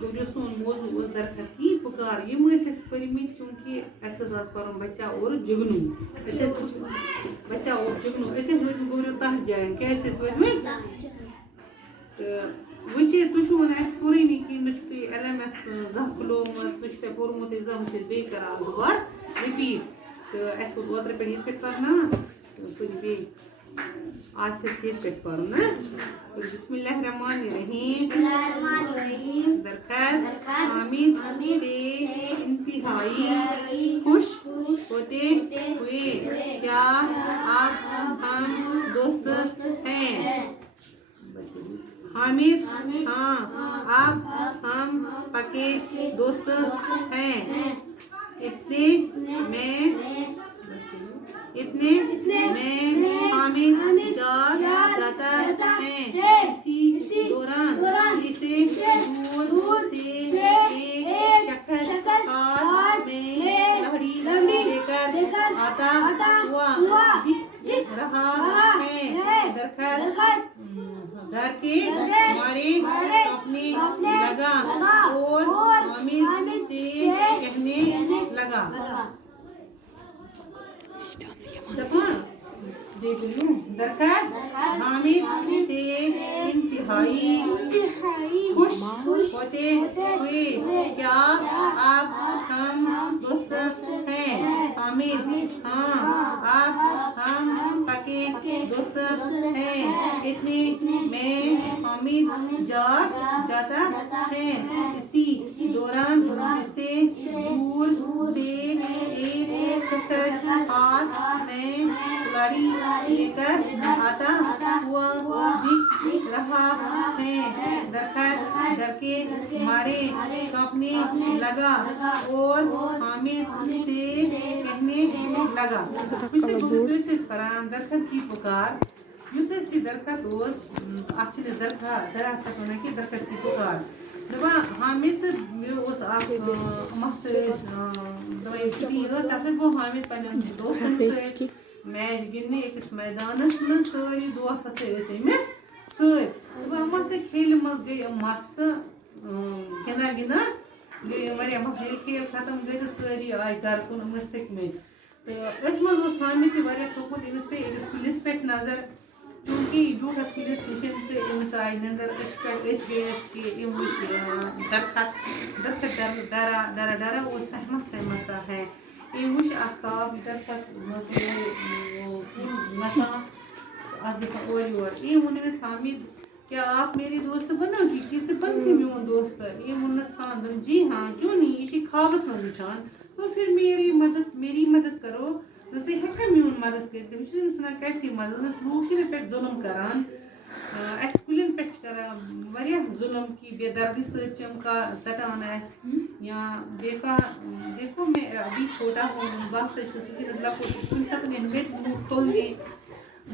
سون موضوع درخت کی پکار یہ پرمت چونکہ آج پن بچہ اور جگنو بچہ اور جگنو گوریو تہ جائن کیس ورمت تو وچے تھی ون پورنی کہ نی ایل ایم ایس زہ کھلومت نی پورمت ایگزام بی کران دوبار رپیٹ تو اس اوتر پہ یہ پڑھنا بی آج یہ پڑھن بسم اللہ الرحمن الرحیم درخت حامد سے انتہائی خوش ہوتے ہوئے کیا اب ہم دوست ہیں حامد ہاں اب ہم پکے دوست ہیں اتنے میں حامد جاتا ہے اسی دوران اسے دور سے ایک شخص ہاتھ میں لکڑی لے کر آتا ہوا دکھ رہا ہے درخت ڈر کے مارے کانپنے لگا اور حامد سے کہنے لگا درخت حامد سے انتہائی خوش ہوتے ہوئے کیا اب ہم دوست ہیں حامد ہاں اب ہم پکے دوست ہیں اتنے میں حامد جاتا ہے اسی دوران اسے دور سے ایک شخص ہاتھ میں کلاڑی لے کر آتا ہوا دکھ رہا ہے درخت ڈر کے مارے کانپنے لگا اور حامد سے کہنے لگا درخت کی پکار درخت درخت کہ درخت کی پکار دپان حامد تو مس چھٹی گو حامد پنن دوستن ست میچ گندنے ایکس میدانس من ساری دوست امس ست کھیل مز گئی مست گندا گئی مز کھیل ختم گئی تو ساری آئی گھر کن تھک مت تو ات مز حامد تہ تھومت امس پہ أکس کلس پہ نظر چونکہ برونٹھس کلس نشن تو امس آئی نندر أسۍ گٔیس کہ درخت ڈرا اور سہما سا ہے یہ وچ اخ خواب درخت نژان اتھ گژھان اور یور یہ وونس حامد کیا آپ میری دوست بنو گی کہ ژٕ بنکھ میون دوست یہ وونس ہاں جی ہاں کیوں نہیں یہ خوابس من وچھان تو پھر میری مدد کرو ژٕ ہیٚککھا میون مدد کٔرِتھ بہٕ چھُس أمِس وَنان کیسی مدد لوٗکھ چھِ مےٚ پٮ۪ٹھ ظُلم کران اَسہِ کُلٮ۪ن پٮ۪ٹھ چھِ کران واریاہ ظُلم کہ بے دردی سۭتۍ چھِ یِم ژٹان اَسہِ یا دیکھو میں ابھی چھوٹا ہوں بہٕ ہسا چھُس وٕنکٮ۪نس لۄکُٹ کُنہِ ساتہٕ ییٚلہِ مےٚ تہِ لوٗکھ تُلنہِ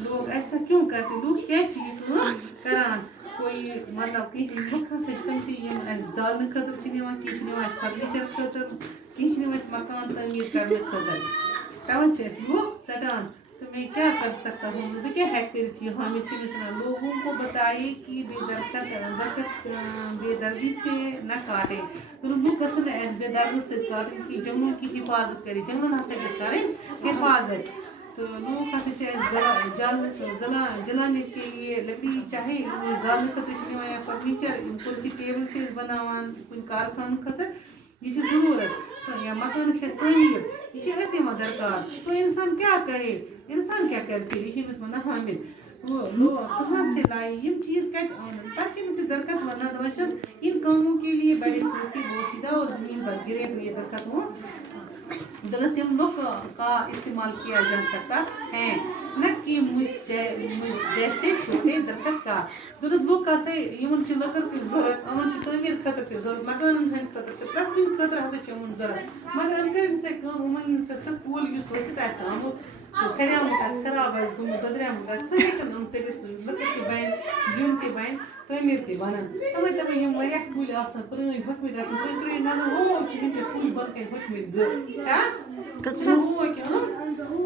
لوگ ایسا کیوں کرتے لوگ کیٛازِ چھِ یہِ کٲم کران کوئی مطلب کینٛہہ لُکھ ہسا چھِ تِم تہِ یِم اَسہِ زالنہٕ خٲطرٕ چھِ نِوان کینٛہہ چھِ نِوان اَسہِ فرنیٖچر خٲطرٕ کینٛہہ چھِ نِوان اَسہِ مکان تعمیٖر کرنہٕ خٲطرٕ تَوے چھِ اَسہِ لوٗکھ ژٹان تو میں کیا کر سکتا ہوں بہٕ کیٛاہ ہٮ۪کہٕ کٔرِتھ یہِ حامد چھِ أمِس وَنان لوگوں کو بتائیے کہ درخت بے دردی سے نہ کاٹے لوٗکھ گژھن نہٕ اَسہِ بے دردی سۭتۍ کاٹٕنۍ کہِ جنگلن کی حفاظت کرِ جنگلن ہسا گژھِ کرٕنۍ حفاظت تو لوگ ہسا چھِ اَسہِ جلانے کے لیے لکڑی چاہے زالنہٕ خٲطرٕ چھِ نِوان یا فرنیٖچر کُرسی ٹیبل چھِ أسۍ بناوان کُنہِ کارخانہٕ خٲطرٕ یہ چھِ ضروٗرت یا مکانس چھِ اَسہِ تعمیٖر یہ چھِ أتھۍ یِوان درکار تو انسان کیا کرے انسان کیا کرِ تیٚلہِ یہِ چھِ أمِس وَنان حامد کہاں سے لائی یم چیز کتہِ اَنن پتہٕ چھِ أمِس یہِ درخت وَنان دپان چھِس ان کاموں کے لیے بڑے سوکھی وہ سیدھا اور زمین پر گرے ہوئے درخت ہوں دراصل ہم لوگ کا استعمال کیا جا سکتا ہے نہ کہ مجھ جیسے چھوٹے درخت کا درست لوگ کاسے یمن چھ لکڑ کی ضرورت یمن چھ تعمیر خاطر تہ ضرورت مکانن ہند خاطر تہ پرٛٮ۪تھ کُنہِ خٲطرٕ ہسا چھِ یمن ضرورت مگر یِم کٔرِنۍ سا کٲم یِمن سُہ کُل یُس ؤسِتھ آسہِ آمُت سڑیٛامُت آسہِ خراب آسہِ گوٚمُت دۄدریٛامُت آسہِ سُہ ہیٚکن یِم ژٔٹِتھ لٔکٕر تہِ بنہِ زیُن تہِ بنہِ تعمیٖر تہِ بنن تمے یِم واریاہ کُلۍ آسان پرٛٲنۍ ؤتھمٕتۍ آسان تُہۍ ترٛٲیِو نظر ہو چھِ یِم چھِ کُلۍ بۄنہٕ کَنہِ ؤتھمٕتۍ زٕ ہو